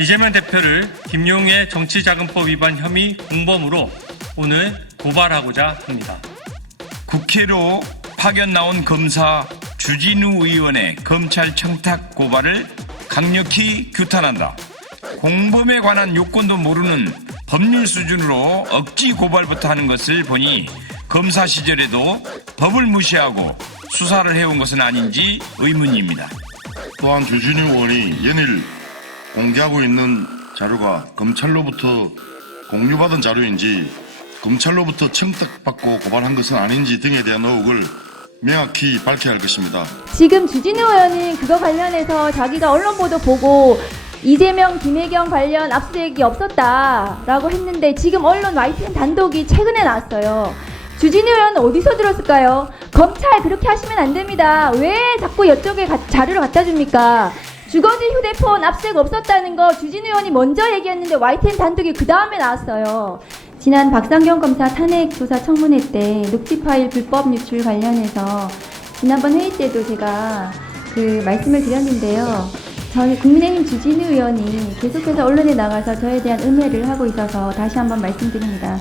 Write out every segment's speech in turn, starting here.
이재명 대표를 김용의 정치자금법 위반 혐의 공범으로 오늘 고발하고자 합니다. 국회로 파견 나온 검사 주진우 의원의 검찰 청탁 고발을 강력히 규탄한다. 공범에 관한 요건도 모르는 법률 수준으로 억지 고발부터 하는 것을 보니 검사 시절에도 법을 무시하고 수사를 해온 것은 아닌지 의문입니다. 또한 주진우 의원이 연일 공개하고 있는 자료가 검찰로부터 공유받은 자료인지 검찰로부터 청탁받고 고발한 것은 아닌지 등에 대한 의혹을 명확히 밝혀야 할 것입니다. 지금 주진우 의원은 그거 관련해서 자기가 언론 보도 보고 이재명, 김혜경 관련 압수수색이 없었다라고 했는데 지금 언론 YTN 단독이 최근에 나왔어요. 주진우 의원은 어디서 들었을까요? 검찰 그렇게 하시면 안 됩니다. 왜 자꾸 이쪽에 자료를 갖다 줍니까? 주거지 휴대폰 압수수색 없었다는 거 주진우 의원이 먼저 얘기했는데 YTN 단독이 그 다음에 나왔어요. 지난 박상경 검사 탄핵 조사 청문회 때 녹취 파일 불법 유출 관련해서 지난번 회의 때도 제가 그 말씀을 드렸는데요. 저희 국민의힘 주진우 의원이 계속해서 언론에 나가서 저에 대한 음해를 하고 있어서 다시 한번 말씀드립니다.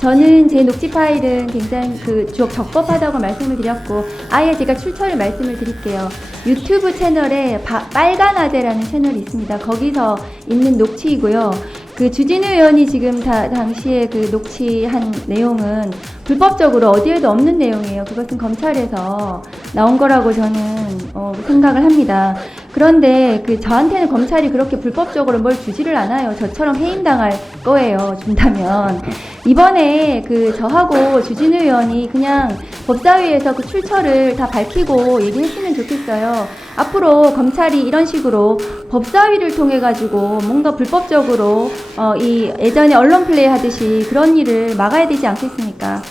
저는 제 녹취 파일은 굉장히 적법하다고 말씀을 드렸고 아예 제가 출처를 말씀을 드릴게요. 유튜브 채널에 빨간 아재라는 채널이 있습니다. 거기서 있는 녹취이고요. 그 주진우 의원이 지금 당시에 그 녹취한 내용은 불법적으로 어디에도 없는 내용이에요. 그것은 검찰에서 나온 거라고 저는 생각을 합니다. 그런데 저한테는 검찰이 그렇게 불법적으로 뭘 주지를 않아요. 저처럼 해임당할 거예요. 준다면. 이번에 저하고 주진우 의원이 그냥 법사위에서 그 출처를 다 밝히고 얘기했으면 좋겠어요. 앞으로 검찰이 이런 식으로 법사위를 통해 가지고 뭔가 불법적으로 이 예전에 언론 플레이 하듯이 그런 일을 막아야 되지 않겠습니까?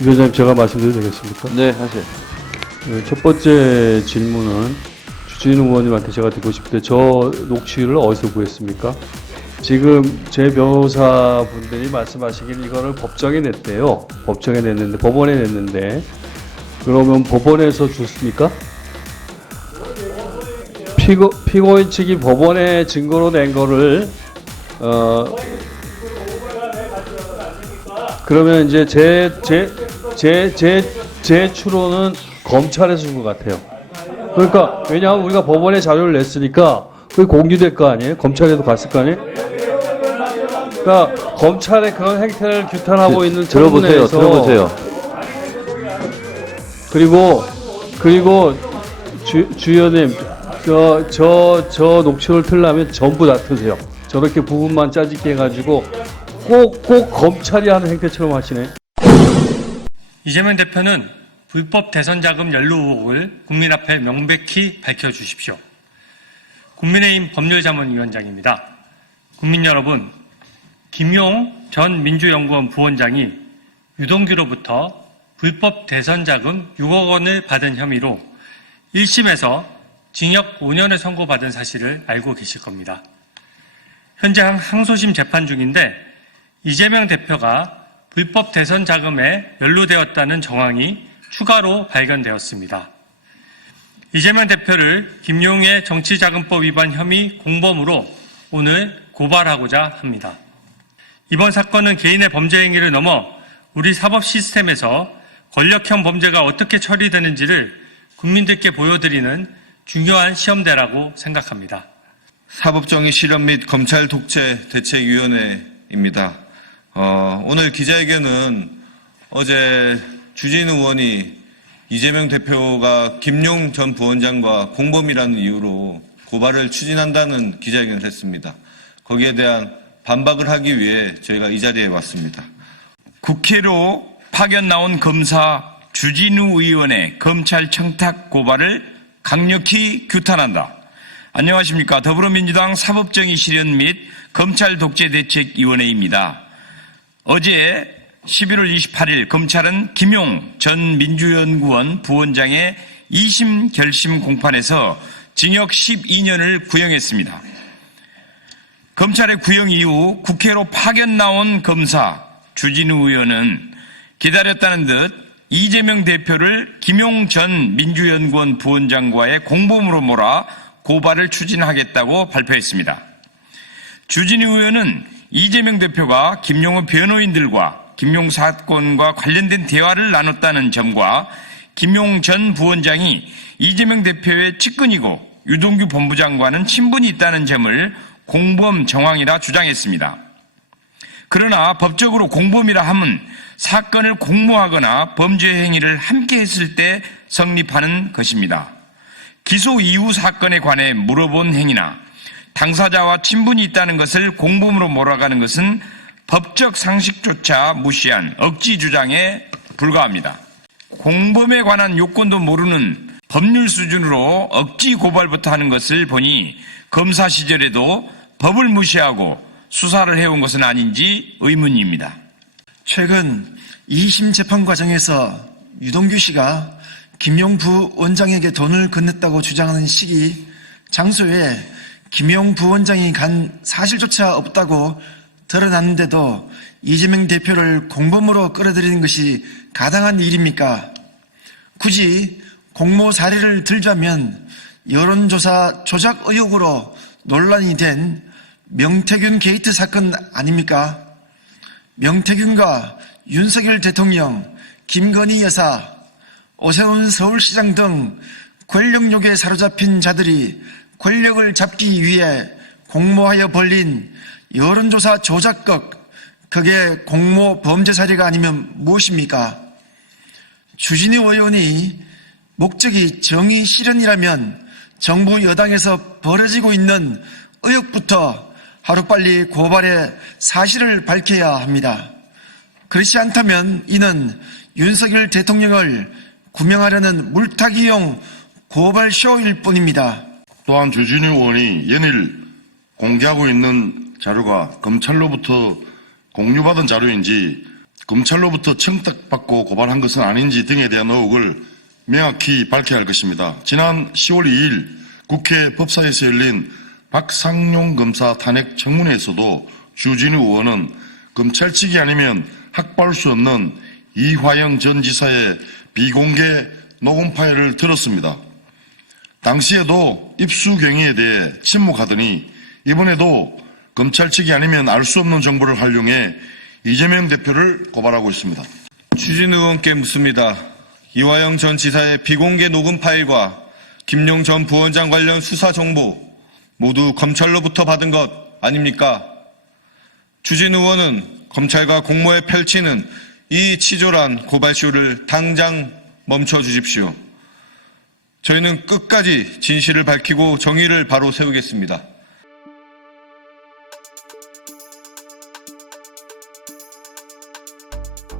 위원장님, 제가 말씀드려도 되겠습니까? 네, 하세요. 첫 번째 질문은 주진우 의원님한테 제가 듣고 싶은데 저 녹취를 어디서 구했습니까? 지금 제 변호사분들이 말씀하시길 이거를 법정에 냈대요. 법정에 냈는데, 법원에 냈는데, 그러면 법원에서 줬습니까? 피고인 측이 법원에 증거로 낸 거를 그러면 이제 제 추론은 검찰에서 준 것 같아요. 그러니까 왜냐하면 우리가 법원에 자료를 냈으니까 그게 공유될 거 아니에요? 검찰에도 갔을 거 아니에요? 그러니까 검찰의 그런 행태를 규탄하고 있는 들어보세요. 그리고 주의원님, 저 녹취를 틀려면 전부 다 트세요. 저렇게 부분만 짜집게 해가지고 꼭 검찰이 하는 행태처럼 하시네. 이재명 대표는 불법 대선 자금 연루 의혹을 국민 앞에 명백히 밝혀주십시오. 국민의힘 법률자문위원장입니다. 국민 여러분, 김용 전 민주연구원 부원장이 유동규로부터 불법 대선 자금 6억 원을 받은 혐의로 1심에서 징역 5년을 선고받은 사실을 알고 계실 겁니다. 현재 항소심 재판 중인데 이재명 대표가 불법 대선 자금에 연루되었다는 정황이 추가로 발견되었습니다. 이재명 대표를 김용의 정치자금법 위반 혐의 공범으로 오늘 고발하고자 합니다. 이번 사건은 개인의 범죄 행위를 넘어 우리 사법 시스템에서 권력형 범죄가 어떻게 처리되는지를 국민들께 보여드리는 중요한 시험대라고 생각합니다. 사법정의 실현 및 검찰 독재 대책위원회입니다. 오늘 기자회견은 어제 주진우 의원이 이재명 대표가 김용 전 부원장과 공범이라는 이유로 고발을 추진한다는 기자회견을 했습니다. 거기에 대한 반박을 하기 위해 저희가 이 자리에 왔습니다. 국회로 파견 나온 검사 주진우 의원의 검찰 청탁 고발을 강력히 규탄한다. 안녕하십니까. 더불어민주당 사법정의 실현 및 검찰 독재대책위원회입니다. 어제 11월 28일 검찰은 김용 전 민주연구원 부원장의 2심 결심 공판에서 징역 12년을 구형했습니다. 검찰의 구형 이후 국회로 파견 나온 검사 주진우 의원은 기다렸다는 듯 이재명 대표를 김용 전 민주연구원 부원장과의 공범으로 몰아 고발을 추진하겠다고 발표했습니다. 주진우 의원은 이재명 대표가 김용호 변호인들과 김용 사건과 관련된 대화를 나눴다는 점과 김용 전 부원장이 이재명 대표의 측근이고 유동규 본부장과는 친분이 있다는 점을 공범 정황이라 주장했습니다. 그러나 법적으로 공범이라 함은 사건을 공모하거나 범죄 행위를 함께 했을 때 성립하는 것입니다. 기소 이후 사건에 관해 물어본 행위나 당사자와 친분이 있다는 것을 공범으로 몰아가는 것은 법적 상식조차 무시한 억지 주장에 불과합니다. 공범에 관한 요건도 모르는 법률 수준으로 억지 고발부터 하는 것을 보니 검사 시절에도 법을 무시하고 수사를 해온 것은 아닌지 의문입니다. 최근 2심 재판 과정에서 유동규 씨가 김용 부원장에게 돈을 건넸다고 주장하는 시기, 장소에 김용 부원장이 간 사실조차 없다고 드러났는데도 이재명 대표를 공범으로 끌어들이는 것이 가당한 일입니까? 굳이 공모 사례를 들자면 여론조사 조작 의혹으로 논란이 된 명태균 게이트 사건 아닙니까? 명태균과 윤석열 대통령, 김건희 여사, 오세훈 서울시장 등 권력욕에 사로잡힌 자들이 권력을 잡기 위해 공모하여 벌린 여론조사 조작극, 그게 공모 범죄 사례가 아니면 무엇입니까? 주진우 의원이 목적이 정의 실현이라면 정부 여당에서 벌어지고 있는 의혹부터 하루빨리 고발해 사실을 밝혀야 합니다. 그렇지 않다면 이는 윤석열 대통령을 구명하려는 물타기용 고발쇼일 뿐입니다. 또한 주진우 의원이 연일 공개하고 있는 자료가 검찰로부터 공유받은 자료인지 검찰로부터 청탁받고 고발한 것은 아닌지 등에 대한 의혹을 명확히 밝혀야 할 것입니다. 지난 10월 2일 국회 법사위에서 열린 박상용 검사 탄핵 청문회에서도 주진우 의원은 검찰 측이 아니면 확보할 수 없는 이화영 전 지사의 비공개 녹음 파일을 들었습니다. 당시에도 입수 경위에 대해 침묵하더니 이번에도 검찰 측이 아니면 알 수 없는 정보를 활용해 이재명 대표를 고발하고 있습니다. 주진우 의원께 묻습니다. 이화영 전 지사의 비공개 녹음 파일과 김용 전 부원장 관련 수사 정보 모두 검찰로부터 받은 것 아닙니까? 주진우 의원은 검찰과 공모에 펼치는 이 치졸한 고발쇼를 당장 멈춰 주십시오. 저희는 끝까지 진실을 밝히고 정의를 바로 세우겠습니다.